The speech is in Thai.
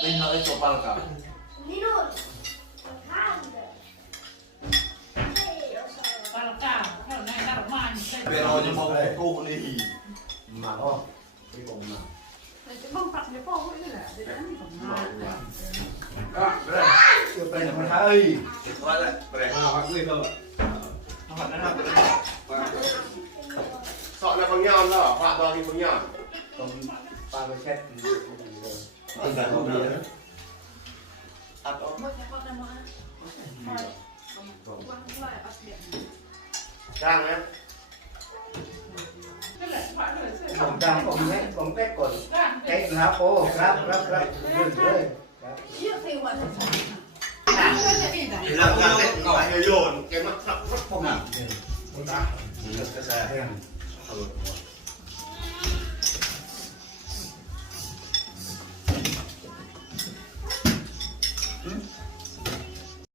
ไม่เอาไอ้ตัวปลากับ เป็นเราจะมองกูนี่มาก็ที่ผมมาไปไหนมาเฮ้ยว่าแล้วไปไหนมาเลยก็หันหน้าไปเลยสอนอะไรบางอย่างเหรอฝากเราที่บางอย่างตรงปลาไปแค่ตั้งแต่ตรงนี้นะอัดออกจ้างไหมผมจ้างผมแม่ผมแป๊กก่อนแป๊กครับโอ้ครับยืนเลยแล้วก็เล่นก่อนโยนเกมมันผมอ่ะผมตาจะแซ่